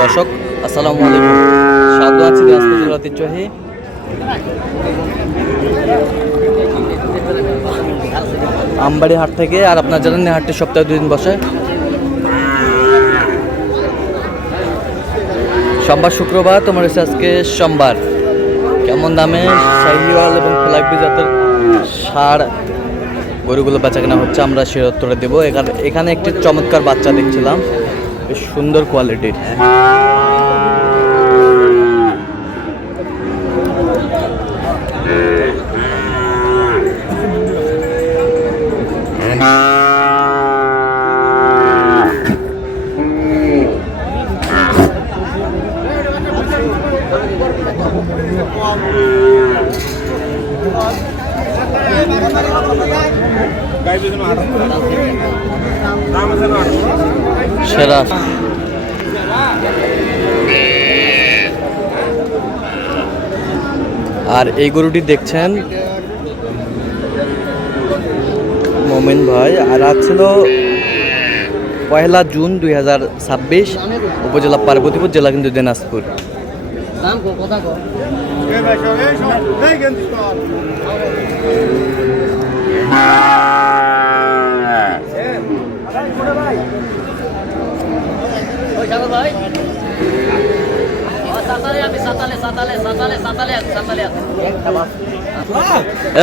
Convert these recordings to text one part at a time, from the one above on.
দর্শক আসসালামু আলাইকুম, স্বাগত আছি দিনাজপুর ঐতিহ্যবাহী আমবাড়ি হাট থেকে। আর আপনার জানেন হাটটি সপ্তাহে 2 দিন বসে, সোমবার শুক্রবার। তোমার হচ্ছে আজকে সোমবার। কেমন দামে শাহিওয়াল এবং ফ্ল্যাগবি জাতের ষাঁড় গরুগুলো বেচা কেনা হচ্ছে আমরা সে উত্তরে দেবো। এখানে একটি চমৎকার বাচ্চা দেখছিলাম, বেশ সুন্দর কোয়ালিটির। সেরা আর এই গরুটি দেখছেন মোমিন ভাই। আর আজ ছিল 1 জুন 2026, উপজেলা পার্বতীপুর, জেলা কিন্তু দিনাজপুর।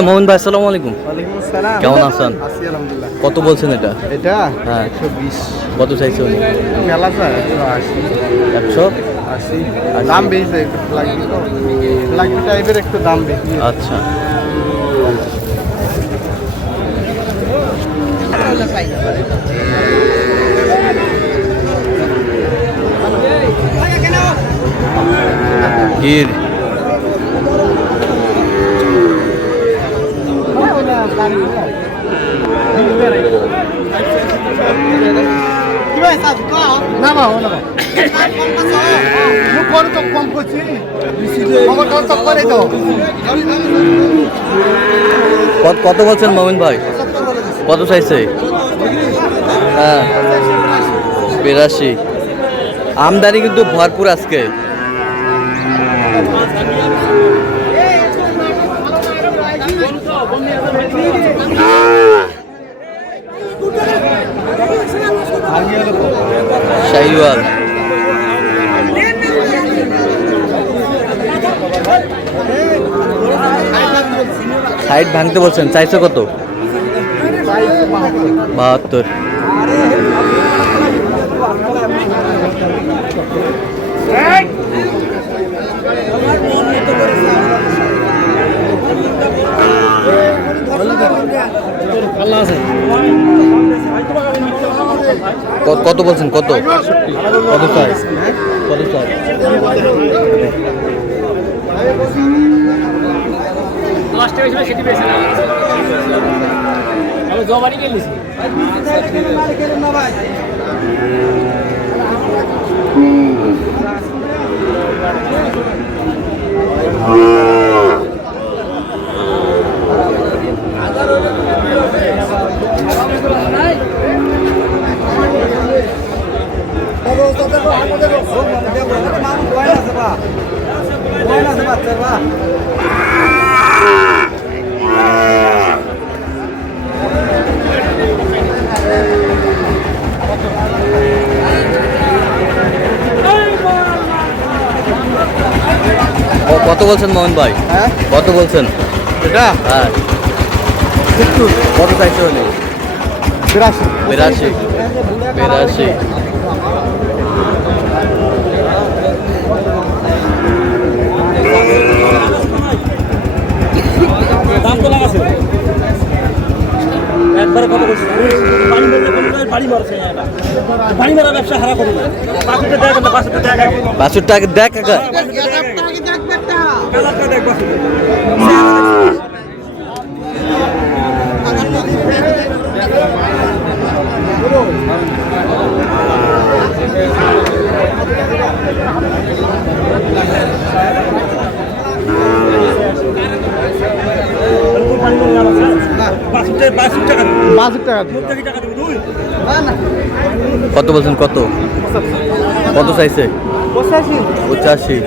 মোহন ভাই আসসালামু আলাইকুম। কেমন আছেন? কত বলছেন এটা? হ্যাঁ 120। কত চাইছে উনি? মেলা স্যার 180 দাম বেশি, একটু লাগবে টাইপের একটু দাম বেশি। আচ্ছা, গির কত বলছেন মোমিন ভাই? কত চাইছে? হ্যাঁ 82। আমদানি কিন্তু ভরপুর আজকে। শাহিওয়াল সাইড ভাঙতে বলছেন, চাইছে কত? 72। কত বলছেন? কত কত চাই? কত চাই? কত বলছেন মোহন ভাই? হ্যাঁ কত বলছেন এটা? হ্যাঁ কত চাইছে হলে? 82। দাম তো লাগাছে একবারে। কত বলছে? বাড়ি মারছে, বাড়ি মারা ব্যবসা হারা করে। 500 টাকা দেখ কাকা। টাকা। কত বলছেন? কত? কত চাইছে? 85। 85।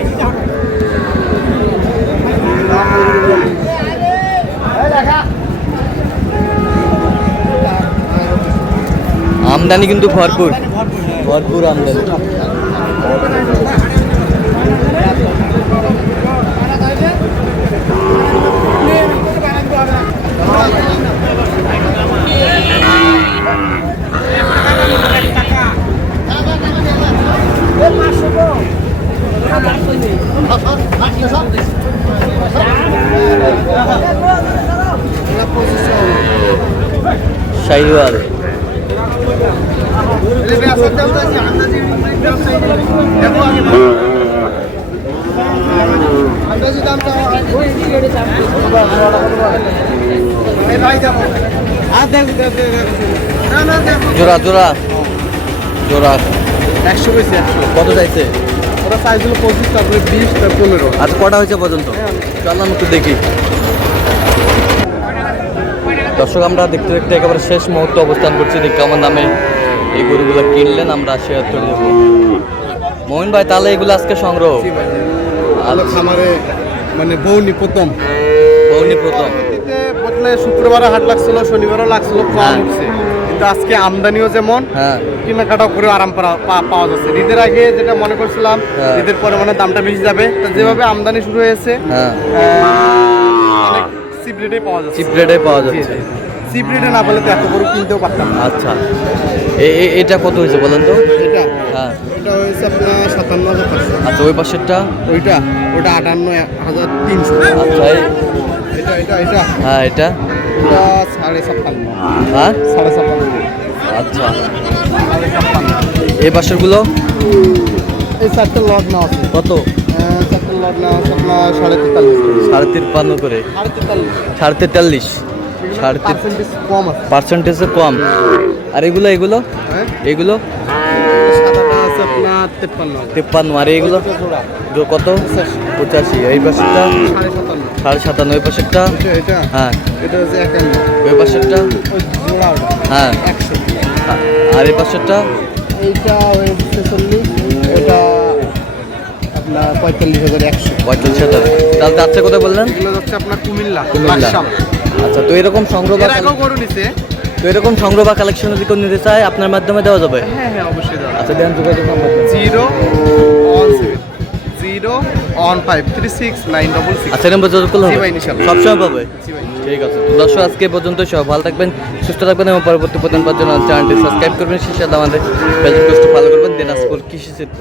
আমদানি কিন্তু ভরপুর ভরপুর আমদানি। শাহিওয়াল জোড়া জোড়া জোড়া 100 বেশি 100। কত চাইছে? ওরা সাইজ হলো 25, তারপরে 20, তারপরে 15। আচ্ছা কটা হয়েছে পর্যন্ত? চললাম একটু দেখি। দর্শক আমরা দেখতে দেখতে একেবারে শেষ মুহূর্তে অবস্থান করছি। দেখি কেমন দামে এই গরুগুলো কিনলেন, আমরা শেয়ার করে দেবো। মোহিন ভাই তাহলে এগুলো আজকে সংগ্রহ? আলো খামারে মানে বৌনি প্রথম বৌনি প্রথম। বদলে শুক্রবারে হাট লাগছিল, শনিবারও লাগছিল, কম উঠছে। কিন্তু আজকে আমদানিও যেমন, হ্যাঁ কেনাকাটাও করে আরাম পাওয়া যাচ্ছে। ঈদের আগে যেটা মনে করছিলাম হ্যাঁ। ঈদের পরে মানে দামটা বেশি যাবে, তো যেভাবে আমদানি শুরু হয়েছে হ্যাঁ অনেক চিপ রেটে পাওয়া যাচ্ছে। চিপ রেটে পাওয়া যাচ্ছে। চিপ রেটে না পেলে তো এত বড় কিনতেও পারতাম না। আচ্ছা এটা কত হয়েছে বলেন তো? এটা হ্যাঁ এটা হয়েছে আপনার 57,500। আচ্ছা ওই পাশেরটা? ওইটা 58,300। আচ্ছা এটা এটা এটা হ্যাঁ এটা এটা 56,500। হ্যাঁ 56,500। আচ্ছা এই পাশেরগুলো এই চারটে লট না আছে কত? চারটে লট না আছে আপনার 43,500। 53 করে 43,500। 43 পার্সেন্টেজ কম আছে। পার্সেন্টেজে কম। আর এগুলো এগুলো হ্যাঁ এগুলো সাদাটা আছে আপনার 53। 53। আর এইগুলো জোড়া কত? 85। এই পাশেরটা 57,500। 57.5। ওই পাশেরটা? এটা হ্যাঁ এটা হচ্ছে 51। ওই পাশেরটা? ওই জোড়া ওটা হ্যাঁ 100। আর এই পাশেরটা? এইটা হচ্ছে 40, এটা আপনার 45,100। 45,000। তাহলে যাচ্ছে কোথায় বললেন? এগুলো হচ্ছে আপনার কুমিল্লা কুমিল্লা। লাকসাম। আচ্ছা তো এরকম সংগ্রহ বা এর আগেও গরু নিছে। তো এরকম সংগ্রহ বা কালেকশন যদি কেউ নিতে চায় আপনার মাধ্যমে দেওয়া যাবে? হ্যাঁ হ্যাঁ অবশ্যই দেওয়া। আচ্ছা দেন যোগাযোগ নাম্বার। 017 আচ্ছা নম্বর যোগাযোগ করলে জি হবে? ভাই, ইনশাআল্লাহ। সবসময় পাবে? জি ভাই। ঠিক আছে তো দর্শক আজকে পর্যন্ত সব ভালো থাকবেন, সুস্থ থাকবেন এবং পরবর্তী প্রতিদিন পাওয়ার জন্য চ্যানেলটি সাবস্ক্রাইব করবেন। সেই সাথে আমাদের ফেসবুক পেজটি ফলো করবেন দিনাজপুর কৃষি চিত্র।